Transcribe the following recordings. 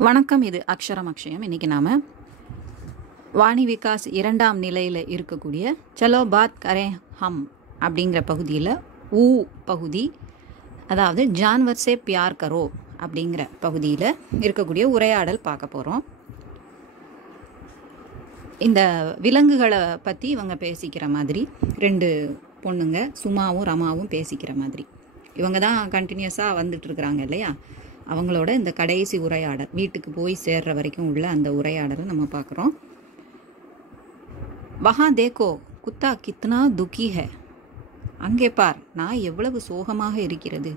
வணக்கம். இது அக்ஷரம் அக்ஷயம். இன்றைக்கி நாம் வாணி விகாஸ் 2ஆம் நிலையில் இருக்கக்கூடிய சலோ பாத் கரே ஹம் அப்படிங்கிற பகுதியில் ஊ பகுதி, அதாவது ஜான்வர் சே பியார் கரோ அப்படிங்கிற பகுதியில் இருக்கக்கூடிய உரையாடல் பார்க்க போகிறோம். இந்த விலங்குகளை பற்றி இவங்க பேசிக்கிற மாதிரி, 2 பொண்ணுங்க சுமாவும் ரமாவும் பேசிக்கிற மாதிரி, இவங்க தான் கண்டினியூஸாக வந்துட்டுருக்குறாங்க இல்லையா, அவங்களோட இந்த கடைசி உரையாடல், வீட்டுக்கு போய் சேர்ற வரைக்கும் உள்ள அந்த உரையாடலை நம்ம பார்க்குறோம். வஹா தேக்கோ குத்தா கித்னா துக்கி ஹே, அங்கே பார் நாய் எவ்வளவு சோகமாக இருக்கிறது.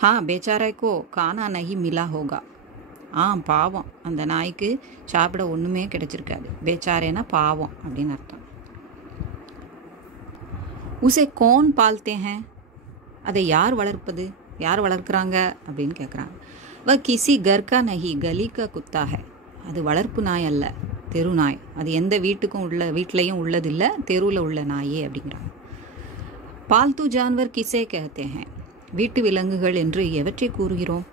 ஹா பேச்சாரைக்கோ கானா நஹி மிலா ஹோகா, பாவம், அந்த நாய்க்கு சாப்பிட ஒன்றுமே கிடைச்சிருக்காது. பேச்சாரேனா பாவம் அப்படின்னு அர்த்தம். உசே கோன் பால்தே ஹே, அதை யார் வளர்ப்பது, யார் வளர்க்குறாங்க அப்படின்னு கேட்குறாங்க. வ கிசி கர்கா நஹி கலிகா குத்தா ஹே, அது வளர்ப்பு நாய் அல்ல, தெரு நாய். அது எந்த வீட்லேயும் உள்ளதில்லை, தெருவில் உள்ள நாயே அப்படிங்கிறாங்க. பால்து ஜான்வர் கிசே கஹத்தே ஹே, வீட்டு விலங்குகள் என்று எவற்றை கூறுகிறோம்?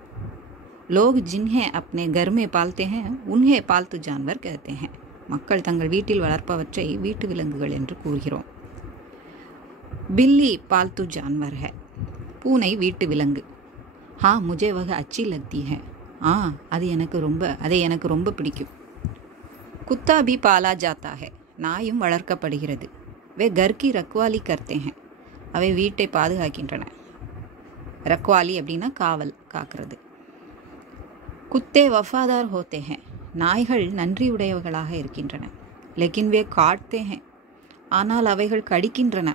லோக் ஜின்ஹே அப்னே கர்மே பால்தே ஹே உன்ஹே பால்து ஜான்வர் கஹத்தே ஹே, மக்கள் தங்கள் வீட்டில் வளர்ப்பவற்றை வீட்டு விலங்குகள் என்று கூறுகிறோம். பில்லி பால்து ஜான்வர் ஹே, பூனை வீட்டு விலங்கு. முஜே வக அச்சி லக்தி ஹே, அதை எனக்கு ரொம்ப பிடிக்கும். குத்தா பி பாலா ஜாத்தா ஹே, நாயும் வளர்க்கப்படுகிறது. வே கர்கி ரக்வாலி கர்த்தே ஹே, அவை வீட்டை பாதுகாக்கின்றன. ரக்வாலி அப்படின்னா காவல், காக்கிறது. குத்தே வஃபாதார் ஹோத்தே ஹே, நாய்கள் நன்றியுடையவர்களாக இருக்கின்றன. லெக்கின் வே காட்தே ஹே, ஆனால் அவைகள் கடிக்கின்றன.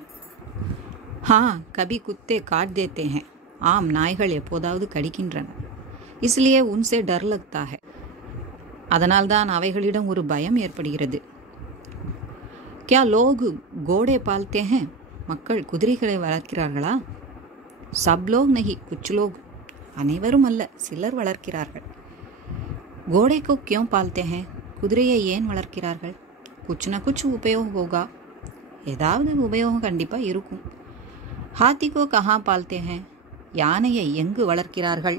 கபி குத்தே காட் தேத்தே ஹே, நாய்கள் எப்போதாவது கடிக்கின்றன. இஸ்லியே உன்சே டர் லக்தா ஹே, அதனால்தான் அவைகளிடம் ஒரு பயம் ஏற்படுகிறது. கியா லோக் கோடே பால்தே ஹே, மக்கள் குதிரைகளை வளர்க்கிறார்களா? சப் லோக் நஹி குச் லோக், அனைவரும் அல்ல, சிலர் வளர்க்கிறார்கள். கோடைக்கோ கியோं பால்தே ஹே, குதிரையை ஏன் வளர்க்கிறார்கள்? குச் ந குச் உபயோகம் ஹோகா, ஏதாவது உபயோகம் கண்டிப்பாக இருக்கும். ஹாத்திக்கோ கஹா பால்தே ஹே, யானையை எங்கு வளர்க்கிறார்கள்?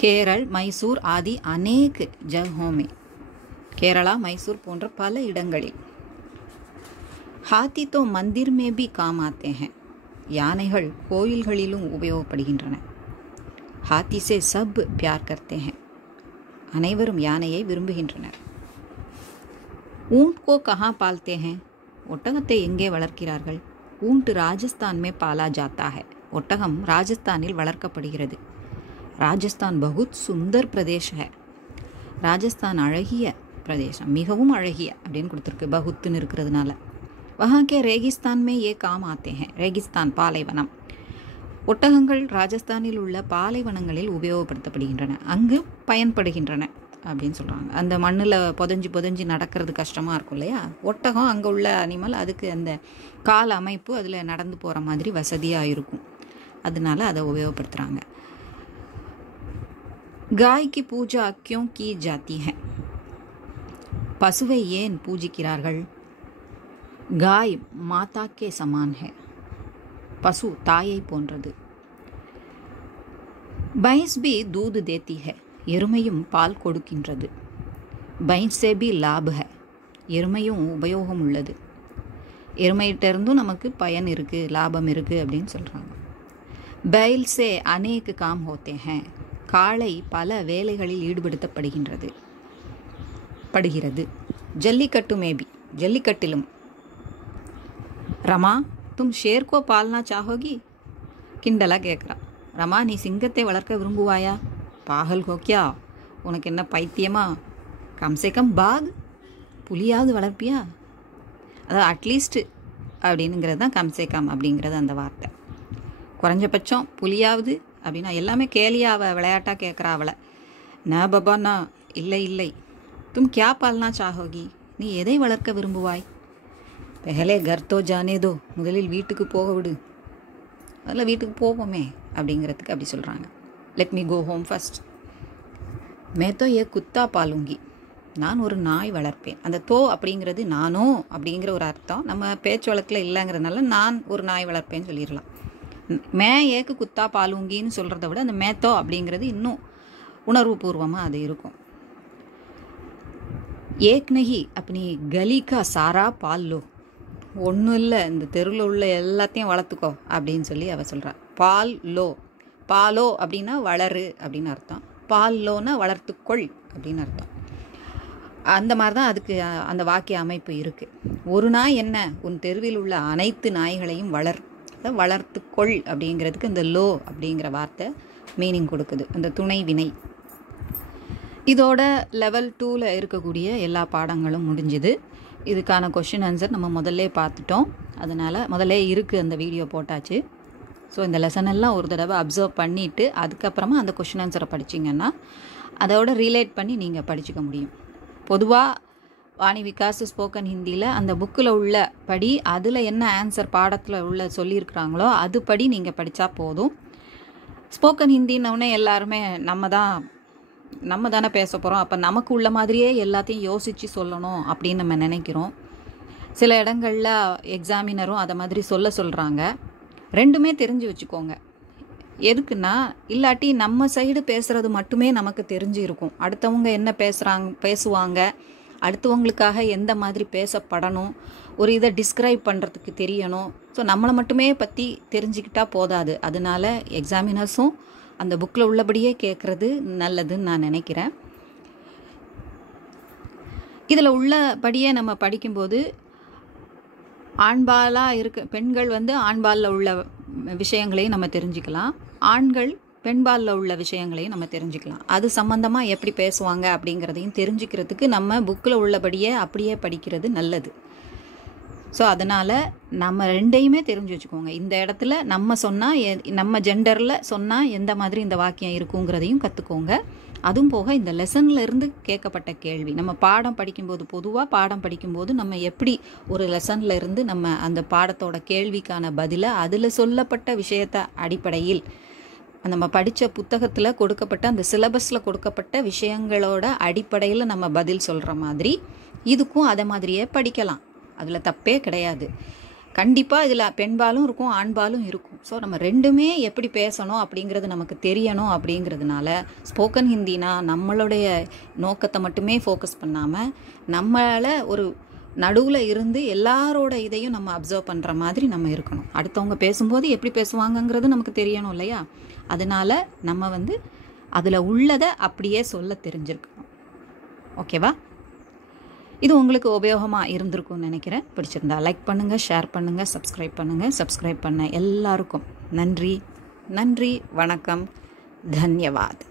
கேரள், மைசூர் ஆதி அநேக் ஜகஹோமே, கேரளா, மைசூர் போன்ற பல இடங்களில். ஹாத்தி தோ Mandir may be com Aathe ஹே, யானைகள் கோயில்களிலும் உபயோகப்படுகின்றன. ஹாத்தி சே சப் பியார் கர்த்தே ஹே, அனைவரும் யானையை விரும்புகின்றனர். ஊண்ட் கோ கஹா பால்தே ஹே, ஒட்டகத்தை எங்கே வளர்க்கிறார்கள்? ஊண்ட் ராஜஸ்தான் மே பாலா ஜாத்தா ஹே, ஒட்டகம் ராஜஸ்தானில் வளர்க்கப்படுகிறது. ராஜஸ்தான் பகுத் சுந்தர் பிரதேஷ் ஹே, ராஜஸ்தான் அழகிய பிரதேசம், மிகவும் அழகிய அப்படின்னு கொடுத்துருக்கு, பகுத்துன்னு இருக்கிறதுனால. வஹாக்கே ரேகிஸ்தான் மே ஏ காம் ஆத்தே ஹே, ரேகிஸ்தான் பாலைவனம். ஒட்டகங்கள் ராஜஸ்தானில் உள்ள பாலைவனங்களில் உபயோகப்படுத்தப்படுகின்றன, அங்கு பயன்படுகின்றன அப்படின்னு சொல்கிறாங்க. அந்த மண்ணில் புதஞ்சி நடக்கிறது கஷ்டமாக இருக்கும் இல்லையா, ஒட்டகம் அங்கே உள்ள அனிமல், அதுக்கு அந்த கால் அமைப்பு அதில் நடந்து போகிற மாதிரி வசதியாக இருக்கும், அதனால அதை உபயோகப்படுத்துகிறாங்க. காய்க்கு பூஜா கியோं की जाती है, பசுவை ஏன் பூஜிக்கிறார்கள்? காய் மாதா கே சமான் ஹே, பசு தாயை போன்றது. பைன்ஸ் பி தூது தேத்தி ஹே, எருமையும் பால் கொடுக்கின்றது. பைன்ஸ் சே பி லாப் ஹே, எருமையும் உபயோகம் உள்ளது. எருமையிட்டிருந்தும் நமக்கு பயன் இருக்குது, லாபம் இருக்குது அப்படின்னு சொல்கிறாங்க. பைல் சே அநேக் காம் ஹோத்தே ஹே, காளை பல வேலைகளில் ஈடுபடுத்தப்படுகிறது. ஜல்லிக்கட்டு மேபி, ஜல்லிக்கட்டிலும். ரமா தும் ஷேர் கோ பால்னா சாஹோகி, கிண்டலாக கேட்குறா. ரமா, நீ சிங்கத்தை வளர்க்க விரும்புவாயா? பாகல் ஹோக்கியா, உனக்கு என்ன பைத்தியமா? கம்சே கம் பாக், புலியாவது வளர்ப்பியா? அதாவது அட்லீஸ்ட்டு அப்படின்னுங்கிறது தான் கம்சே கம் அப்படிங்கிறது அந்த வார்த்தை. குறைஞ்சபட்சம் புலியாவது அப்படின்னா, எல்லாமே கேலியா விளையாட்டாக கேட்குறா அவளை. ந பபானா, இல்லை. தும் கியா பால்னா சாஹோகி, நீ எதை வளர்க்க விரும்புவாய்? பெஹலே கர்த்தோ ஜானேதோ, முதலில் வீட்டுக்கு போக விடு, அதில் வீட்டுக்கு போவோமே அப்படிங்கிறதுக்கு அப்படி சொல்கிறாங்க. Let me go home first. மேத்தோ ஏ குத்தா பாலுங்கி, நான் ஒரு நாய் வளர்ப்பேன். அந்த தோ அப்படிங்கிறது நானோ அப்படிங்கிற ஒரு அர்த்தம் நம்ம பேச்சு வழக்கில் இல்லைங்கிறதுனால நான் ஒரு நாய் வளர்ப்பேன்னு சொல்லிடலாம். மே ஏக்கு குத்தா பாலுங்கின்னு சொல்கிறத விட அந்த மேத்தோ அப்படிங்கிறது இன்னும் உணர்வுபூர்வமாக அது இருக்கும். ஏக் நஹி அப்னி கலி கா சாரா பால் லோ, ஒன்றும் இல்லை இந்த தெருவில் உள்ள எல்லாத்தையும் வளர்த்துக்கோ அப்படின்னு சொல்லி அவள் சொல்கிறா. பால் லோ, பாலோ அப்படின்னா வளரு அப்படின்னு அர்த்தம், பால் லோன்னா வளர்த்துக்கொள் அப்படின்னு அர்த்தம். அந்த மாதிரி தான் அதுக்கு அந்த வாக்கிய அமைப்பு இருக்குது. ஒரு நாய் என்ன, உன் தெருவில் உள்ள அனைத்து நாய்களையும் வளர்த்துக்கொள் அப்படிங்கிறதுக்கு இந்த லோ அப்படிங்கிற வார்த்தை மீனிங் கொடுக்குது, அந்த துணை வினை. இதோட லெவல் 2ல் இருக்கக்கூடிய எல்லா பாடங்களும் முடிஞ்சுது. இதுக்கான கொஷின் ஆன்சர் நம்ம முதல்ல பார்த்துட்டோம், அதனால் முதல்ல இருக்குது அந்த வீடியோ போட்டாச்சு. ஸோ இந்த லெசன் எல்லாம் ஒரு தடவை அப்சர்வ் பண்ணிவிட்டு அதுக்கப்புறமா அந்த கொஷின் ஆன்சரை படிச்சிங்கன்னா அதோட ரிலேட் பண்ணி நீங்கள் படிச்சுக்க முடியும். பொதுவாக வாணி விகாஸ் ஸ்போக்கன் ஹிந்தியில் அந்த புக்கில் உள்ள படி அதில் என்ன ஆன்சர் பாடத்தில் உள்ள சொல்லியிருக்கிறாங்களோ அதுபடி நீங்கள் படித்தா போதும். ஸ்போக்கன் ஹிந்தின்னொடனே எல்லாருமே நம்ம தானே பேச போகிறோம், அப்போ நமக்கு உள்ள மாதிரியே எல்லாத்தையும் யோசித்து சொல்லணும் அப்படின்னு நம்ம நினைக்கிறோம். சில இடங்களில் எக்ஸாமினரும் அதை மாதிரி சொல்கிறாங்க. ரெண்டுமே தெரிஞ்சு வச்சுக்கோங்க. எதுக்குன்னா, இல்லாட்டி நம்ம சைடு பேசுகிறது மட்டுமே நமக்கு தெரிஞ்சு இருக்கும், அடுத்தவங்க என்ன பேசுவாங்க, அடுத்தவங்களுக்காக எந்த மாதிரி பேசப்படணும், ஒரு இதை டிஸ்கிரைப் பண்ணுறதுக்கு தெரியணும். ஸோ நம்மளை மட்டுமே பற்றி தெரிஞ்சுக்கிட்டா போதாது. அதனால எக்ஸாமினர்ஸும் அந்த புக்கில் உள்ளபடியே கேட்குறது நல்லதுன்னு நான் நினைக்கிறேன். இதில் உள்ளபடியே நம்ம படிக்கும்போது ஆண்பாலாக பெண்கள் ஆண்பாலில் உள்ள விஷயங்களையும் நம்ம தெரிஞ்சுக்கலாம், ஆண்கள் பெண்பாலில் உள்ள விஷயங்களையும் நம்ம தெரிஞ்சுக்கலாம். அது சம்மந்தமாக எப்படி பேசுவாங்க அப்படிங்கிறதையும் தெரிஞ்சுக்கிறதுக்கு நம்ம புக்கில் உள்ளபடியே அப்படியே படிக்கிறது நல்லது. ஸோ அதனால் நம்ம ரெண்டையுமே தெரிஞ்சு வச்சுக்கோங்க. இந்த இடத்துல நம்ம ஜெண்டரில் சொன்னால் எந்த மாதிரி இந்த வாக்கியம் இருக்குங்கிறதையும் கற்றுக்கோங்க. அதுவும் போக இந்த லெசனில் இருந்து கேட்கப்பட்ட கேள்வி, நம்ம பாடம் படிக்கும்போது, பொதுவாக பாடம் படிக்கும்போது நம்ம எப்படி ஒரு லெசனில் இருந்து நம்ம அந்த பாடத்தோட கேள்விக்கான பதிலை அதில் சொல்லப்பட்ட விஷயத்தை அடிப்படையில் நம்ம படித்த புத்தகத்தில் கொடுக்கப்பட்ட அந்த சிலபஸில் கொடுக்கப்பட்ட விஷயங்களோட அடிப்படையில் நம்ம பதில் சொல்கிற மாதிரி இதுக்கும் அதை மாதிரியே படிக்கலாம். அதில் தப்பே கிடையாது. கண்டிப்பாக இதில் பெண்பாலும் இருக்கும், ஆண்பாலும் இருக்கும். ஸோ நம்ம ரெண்டுமே எப்படி பேசணும் அப்படிங்கிறது நமக்கு தெரியணும். அப்படிங்கிறதுனால ஸ்போக்கன் ஹிந்தினா நம்மளுடைய நோக்கத்தை மட்டுமே ஃபோக்கஸ் பண்ணாமல் நம்மளால் ஒரு நடுவில் இருந்து எல்லாரோட இதையும் நம்ம அப்சர்வ் பண்ணுற மாதிரி நம்ம இருக்கணும். அடுத்தவங்க பேசும்போது எப்படி பேசுவாங்கங்கிறது நமக்கு தெரியணும் இல்லையா? அதனால் நம்ம அதில் உள்ளதை அப்படியே சொல்ல தெரிஞ்சிருக்கணும். ஓகேவா? இது உங்களுக்கு உபயோகமாக இருந்திருக்கும்னு நினைக்கிறேன். பிடிச்சிருந்தா லைக் பண்ணுங்கள், ஷேர் பண்ணுங்கள், சப்ஸ்கிரைப் பண்ணுங்கள். சப்ஸ்கிரைப் பண்ண எல்லாருக்கும் நன்றி. வணக்கம். தன்யவாத்.